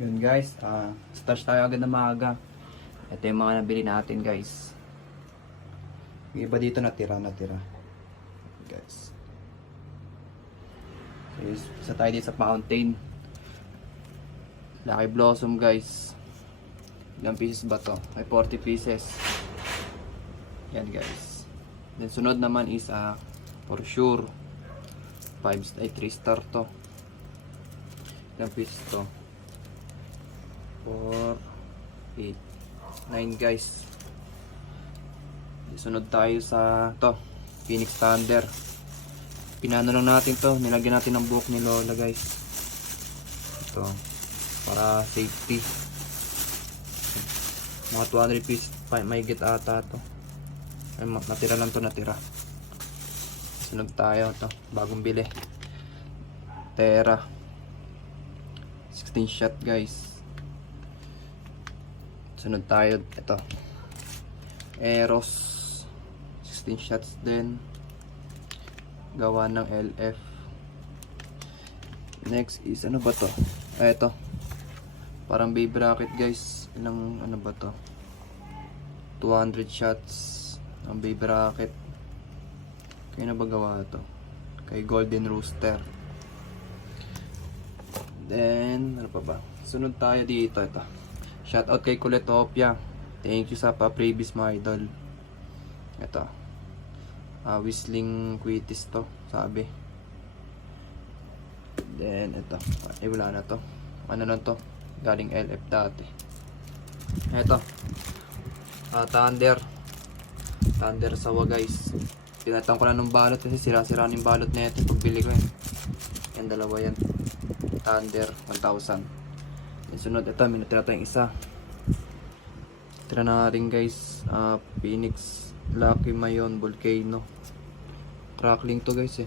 Yun guys, start tayo agad na maaga. Ito yung mga nabili natin guys. Yung iba dito natira. Guys. Okay, isa tayo dito sa fountain. Lucky Blossom guys. Ilang pieces ba to? May 40 pieces. Yan guys. Then sunod naman is for sure 3 star to. Ilang pieces to? 4, 8, 9 guys. Sunod tayo sa to Phoenix Thunder. Pinano lang natin to, nilagyan natin ng buhok ni Lola guys. Ito para safety. Mga 200 pieces may get ata to. Ay, natira lang to, natira. Sunod tayo to, bagong bili. Terra 16 shot guys. Sunod tayo, ito Eros 16 shots din, gawa ng LF. Next is ano ba to? Ito parang baby bracket guys. Ilang ano ba to? 200 shots ang baby bracket. Kaya na ba gawa to? Kay Golden Rooster. Then ano pa ba? Sunod tayo dito, ito shoutout kay Coletopia. Thank you sa pa-previous mo idol. Ito whistling quitis to, sabi. Then ito, ay wala na to. Ano lang to? Galing LF dati. Ito Thunder sawa guys. Pinatang ko na ng balot kasi sira-sira ng balot na ito pagbili ko yan. Yan dalawa yan. Thunder 1000. Yung sunod, ito may natira tayong isa. Tira na natin guys, Phoenix Lucky Mayon Volcano. Crackling to guys eh.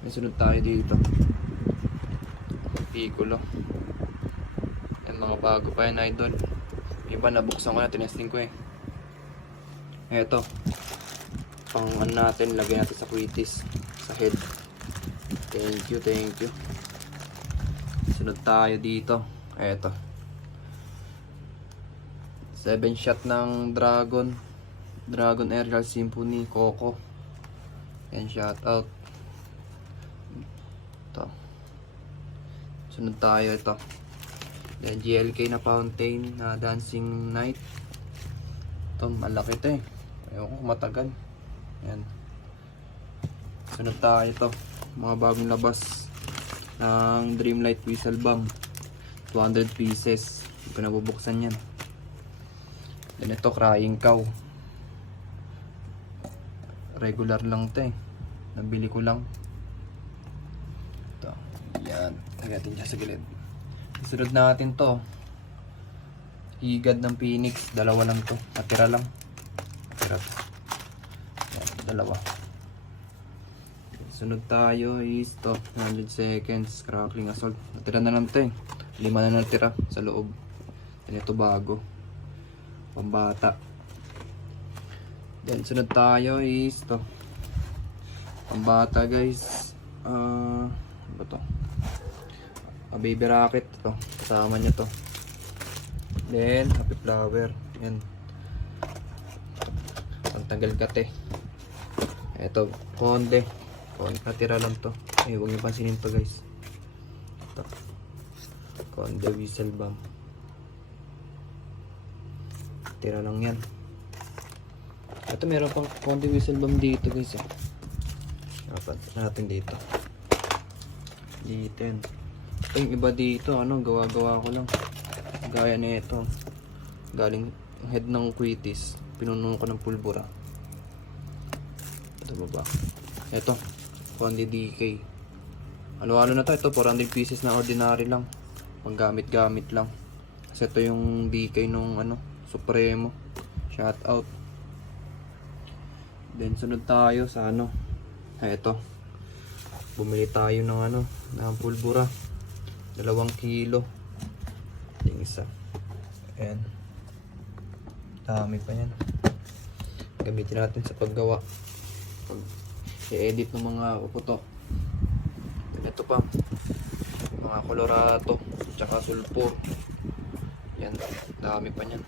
May sunod tayo dito, Piccolo. Yan, mga bago pa yan idol. Iba nabuksan ko na, tinesting ko eh. Eto pang ano natin, lagay natin sa quitis, sa head. Thank you. Sunod tayo dito, eto 7 shot ng Dragon Aerial Symphony Coco. Yan, shout out. Ito. Sunod tayo, ito then GLK na fountain na Dancing Night. Ito malaki ito eh, ayoko matagal. Yan. Sunod tayo, ito mga bagong labas ng Dreamlight Whistle Bomb, 200 pieces. Hindi ko nabubuksan yan. Then ito Crying Cow, regular lang ito eh, nabili ko lang. Ito, yan, tagatin siya sa gilid. Sunod natin to Higad ng Phoenix, dalawa lang to, natira lang. Natira to. Yan, dalawa. Sunod tayo is to 100 seconds Crackling Assault. Natira na lang ito eh, 5 na natira sa loob. Yan, ito bago, pambata. Then sunod tayo is to pambata guys, ano ba to? Baby Rocket to, kasama niya to. Then Happy Flower, yan, pantanggal kate. Eto Konde, natira lang to eh, huwag niyo pansinin to guys. Ito Konde Whistle Bomb, tira lang yan. Ito meron pang Konde Whistle Bomb dito guys eh. Dapat natin dito yan. Ito yung iba dito, gawa-gawa ko lang. Gaya na ito, galing head ng quitis, pinuno ko ng pulbura. Ito ba? Ito Konde DK, ano na to. Ito 400 pieces na ordinary lang, panggamit-gamit lang. Kasi ito yung DK nung Supremo, shout out. Then sunod tayo sa ito bumili tayo ng ng pulbura, 2 kilo. Yung isa, ayan, dami pa yan. Gamitin natin sa paggawa, pag i-edit ng mga puputok. Ito pa mga Colorado tsaka sulfur. Yan, dami pa niyan.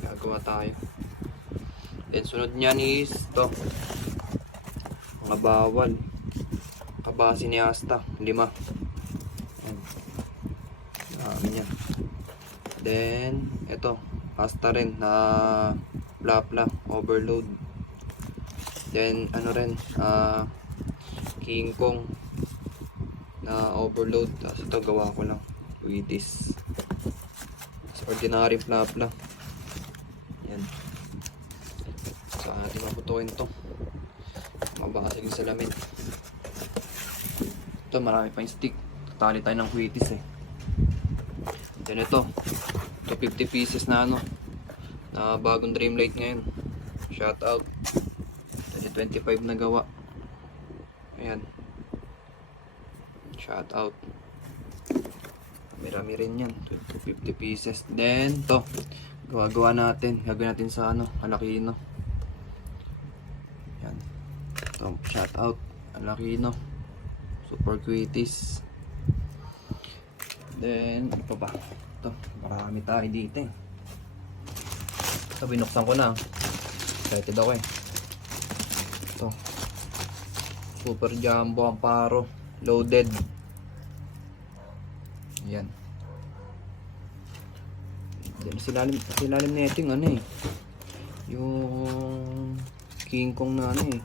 Gagawa tayo. Then sunod niyan is to, mga bawal. Kabasi ni Asta, 5. Yan. Dami niyan. Then ito, Asta rin na Plapla overload. Then ano rin, King Kong na overload. Tapos ito gawa ko lang, Wheaties. Ordinary Plapla. Yan. So ating maputuin to. Mabasag yung salamin. Ito marami pa yung stick. Tali tayo ng Wheaties eh. Then ito 50 pieces na ano, na bagong Dreamlight ngayon. Shout out. 25 na gawa. Ayan. Shout out. Marami rin yan. 50 pieces. Then to, gawa natin. Gagawin natin sa ano, Alakino. Yan. To, shout out. Alakino. Super Quitties. Then ano pa ba? Ito, marami tayo dito eh. Ito, binuksan ko na. Excited ako eh. Ito, Super Jumbo Amparo loaded. Yan. Then silalim na ito yung ano eh, yung King Kong na ano eh,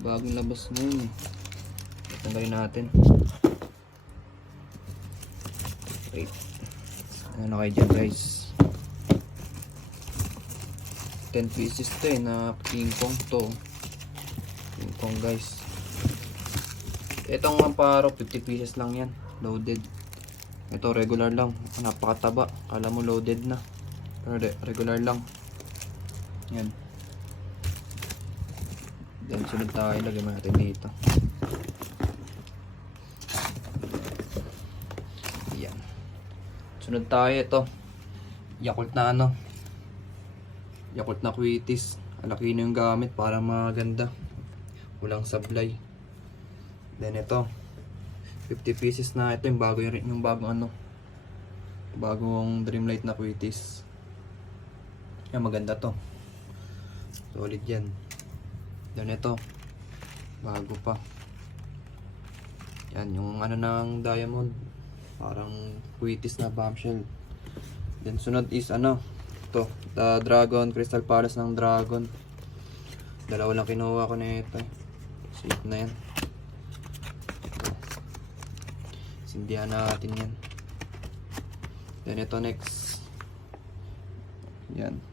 bagong labas na yun eh. Tanggalin natin. Wait, ano na kayo dyan guys, 10 pieces to eh na King Kong to. King Kong guys. Itong Amparo 50 pieces lang yan, loaded. Ito regular lang, napakataba. Kala mo loaded na, pero regular lang. Yan. Then sunod tayo, lagyan mo natin dito. Yan. Sunod tayo, ito Yakult na ano, Yakult na Quitties. Alaki na yung gamit para maganda, walang sablay. Then ito 50 pieces na, ito yung bago, yung bagong ano, bagong Dreamlight na Quitties. Yan, maganda to, solid yan. Then ito bago pa yan, yung ano ng diamond, parang Quitties na bombshell. Then sunod is ano, ito the Dragon, Crystal Palace ng Dragon. Dalawa lang kinuha ko na ito, safe na yan. Sindihan natin yan. Then ito next, yan,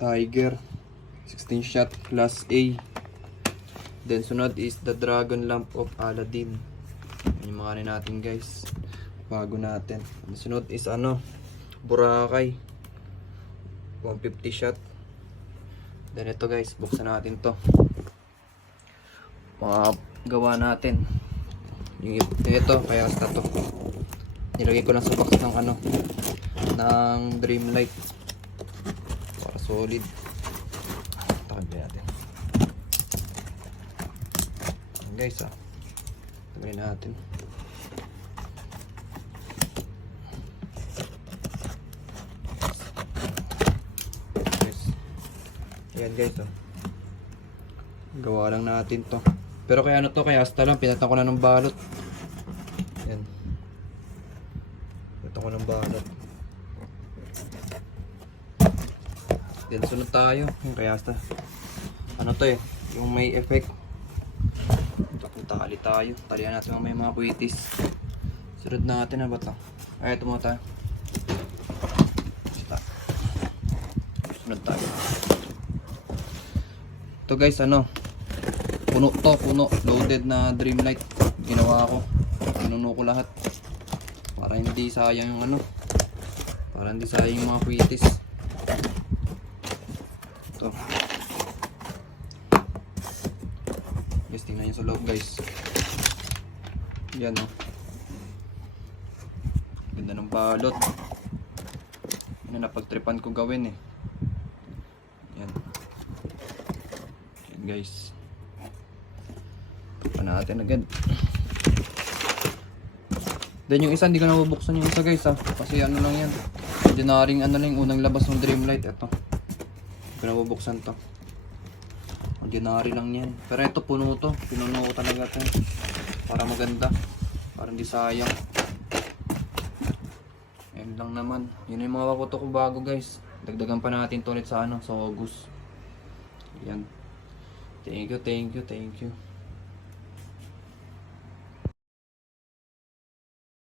Tiger 16 shot class A. Then sunod is the Dragon Lamp of Aladdin. Yan yung mga ano natin guys, bago natin. Then sunod is ano, Boracay 150 shot. Then ito guys, buksan natin to, mga gawa natin. Yung ito, kaya basta to, nilagay ko lang sa box ng ano, ng Dreamlight para solid. Tagay natin guys ah, tagay natin. Guys, ayan guys oh, gawa lang natin to. Pero kaya ano to, kaya hasta lang, pinatan ko na ng balot. Yan, pinatan ko ng balot. Then sunod tayo, yung kaya hasta, ano to eh, yung may effect. Tali tayo, talihan natin may mga Quitties. Sunod natin na ba to? Ay, ito muna tayo. Sunod tayo. Ito guys, ano, puno to, puno, loaded na Dreamlight. Ginawa ko, pinuno ko lahat para hindi sayang yung ano, para hindi sayang yung mga Quitties. Ito guys, tingnan nyo sa loob guys. Yan o, ganda ng balot. Yan, napagtripan ko gawin eh. Yan, yan guys, pa natin agad. Then yung isa, hindi ko na bubuksan yung isa guys ha. Kasi ano lang yan. Ordinaryong ano lang, unang labas ng Dreamlight. Ito. Hindi ko na bubuksan to. Ordinary lang yan. Pero ito puno to. Pinuno ko talaga to. Para maganda. Para hindi sayang. Ayun lang naman. Yun yung mga paputo ko bago guys. Dagdagan pa natin to ulit sa ano, sa August. Yan. Thank you, thank you, thank you.